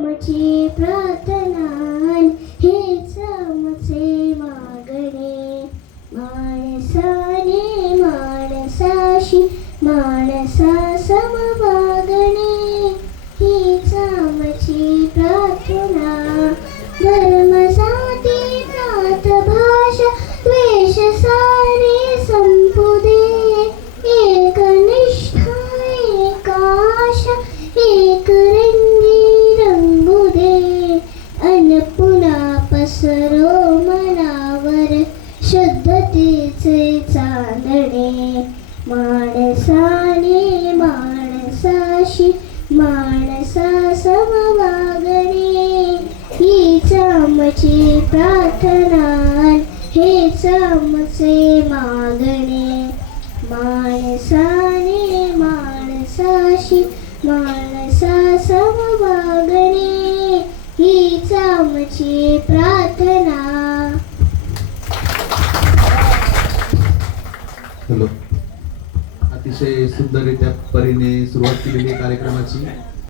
आमची प्रार्थना हेच आमचे मागणे. माणसाने माणसाशी माणसा समवागणे हीच आमची प्रार्थना. धर्म जाती नाथ भाषा द्वेष सारे संपुदे. एक निष्ठा एक पुन्हा मनावर शुद्धतेचे चांदणे. माणसाने माणसाशी माणसा समवागणे. हीच आमची प्रार्थना हेच आमचे मागणे. माणसाने माणसाशी आमची प्रार्थना. हॅलो. अतिशय सुंदररित्या परीने सुरुवात केलेली कार्यक्रमाची.